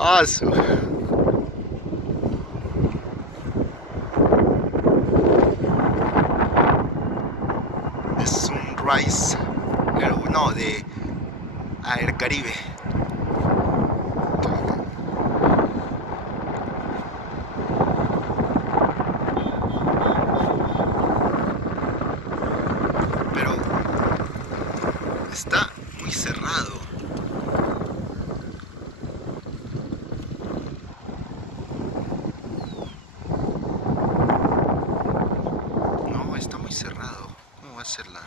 Ah, su. Es un Rise. No, de AerCaribe. Pero está muy cerrado. No, está muy cerrado. ¿Cómo va a ser la...?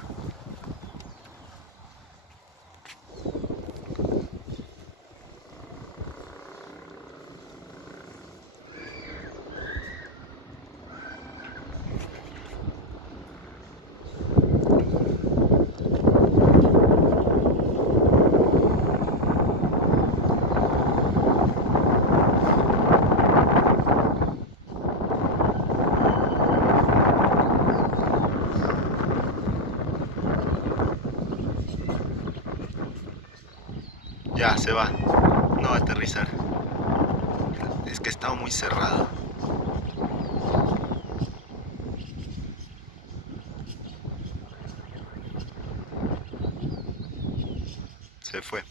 Ya, se va. No va a aterrizar. Es que estaba muy cerrado. Se fue.